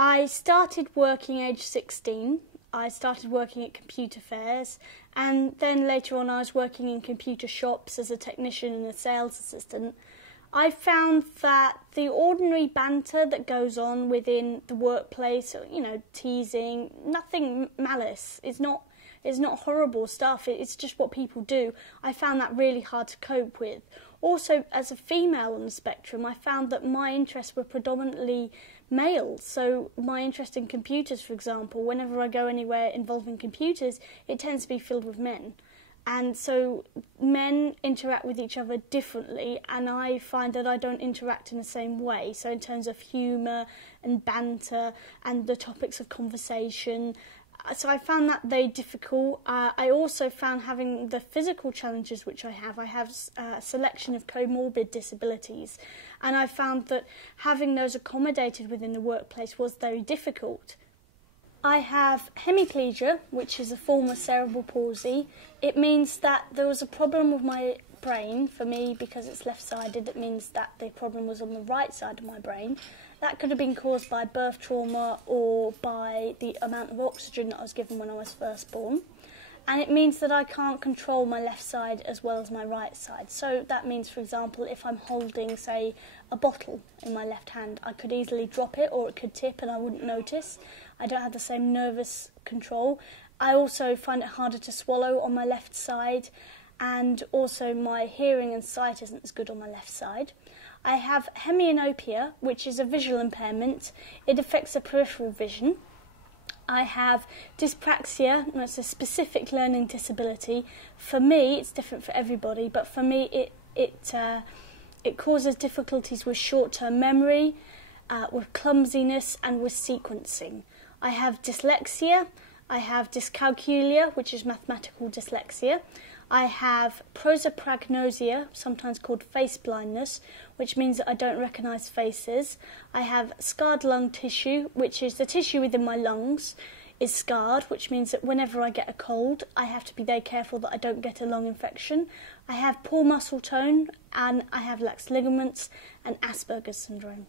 I started working age 16. I started working at computer fairs, and then later on I was working in computer shops as a technician and a sales assistant. I found that the ordinary banter that goes on within the workplace, you know, teasing, nothing malice, it's not horrible stuff, it's just what people do. I found that really hard to cope with. Also, as a female on the spectrum, I found that my interests were predominantly male. So my interest in computers, for example, whenever I go anywhere involving computers, it tends to be filled with men. And so men interact with each other differently, and I find that I don't interact in the same way. So in terms of humour and banter and the topics of conversation, so I found that very difficult. I also found having the physical challenges which I have a selection of comorbid disabilities, and I found that having those accommodated within the workplace was very difficult. I have hemiplegia, which is a form of cerebral palsy. It means that there was a problem with my brain. For me, because it's left-sided, it means that the problem was on the right side of my brain. That could have been caused by birth trauma or by the amount of oxygen that I was given when I was first born. And it means that I can't control my left side as well as my right side. So that means, for example, if I'm holding, say, a bottle in my left hand, I could easily drop it or it could tip and I wouldn't notice. I don't have the same nervous control. I also find it harder to swallow on my left side, and also my hearing and sight isn't as good on my left side. I have hemianopia, which is a visual impairment. It affects the peripheral vision. I have dyspraxia, and it's a specific learning disability. For me, it's different for everybody, but for me it causes difficulties with short-term memory, with clumsiness and with sequencing. I have dyslexia, I have dyscalculia, which is mathematical dyslexia. I have prosopagnosia, sometimes called face blindness, which means that I don't recognise faces. I have scarred lung tissue, which is the tissue within my lungs is scarred, which means that whenever I get a cold, I have to be very careful that I don't get a lung infection. I have poor muscle tone, and I have lax ligaments and Asperger's syndrome.